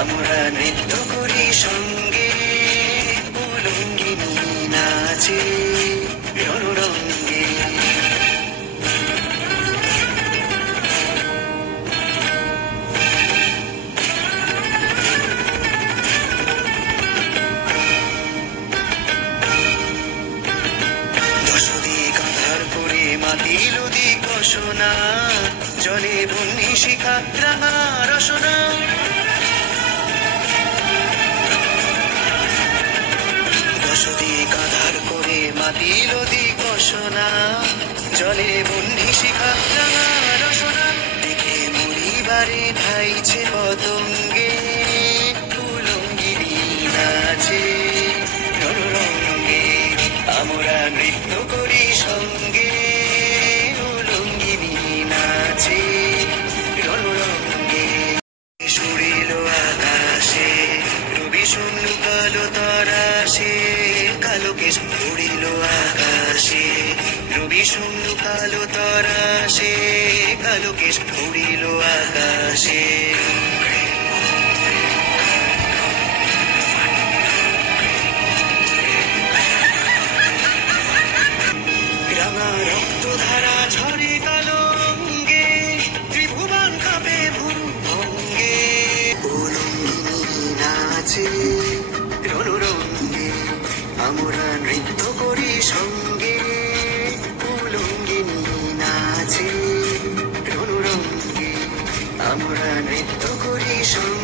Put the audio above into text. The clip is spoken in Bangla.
আমরা নৃত্য করি সঙ্গে, উলঙ্গিনী নাচে রণরঙ্গে। মাতিল দিক সোনা, জলে বন্যি শিখা রাঙা রসনা। দশদি কাঁধার করে মাতিল দিক সোনা, জলে বন্যি শিখা রাঙা রসনা। দেখে মরিবারে ধাইছে পতঙ্গে, উলঙ্গিনী নাচে রণরঙ্গে। আমরা নৃত্য করি সঙ্গে, সুরিল আকাশে রবি শূন্য কালো তরাসে, কালো কেশ উড়িল আকাশে রবি শূন্য কালো তরাসে, কালো কেশ উড়িল আকাশে। রাঙা রক্ত ধারা ঝরে কালো অঙ্গে, ত্রিভুবন কাঁপে ভঙ্গে। উলঙ্গিনী নাচে রণরঙ্গে, আমরা নৃত্য করি সঙ্গে, উলঙ্গিনী নাচে রণরঙ্গে। আমরা নৃত্য করি সঙ্গে।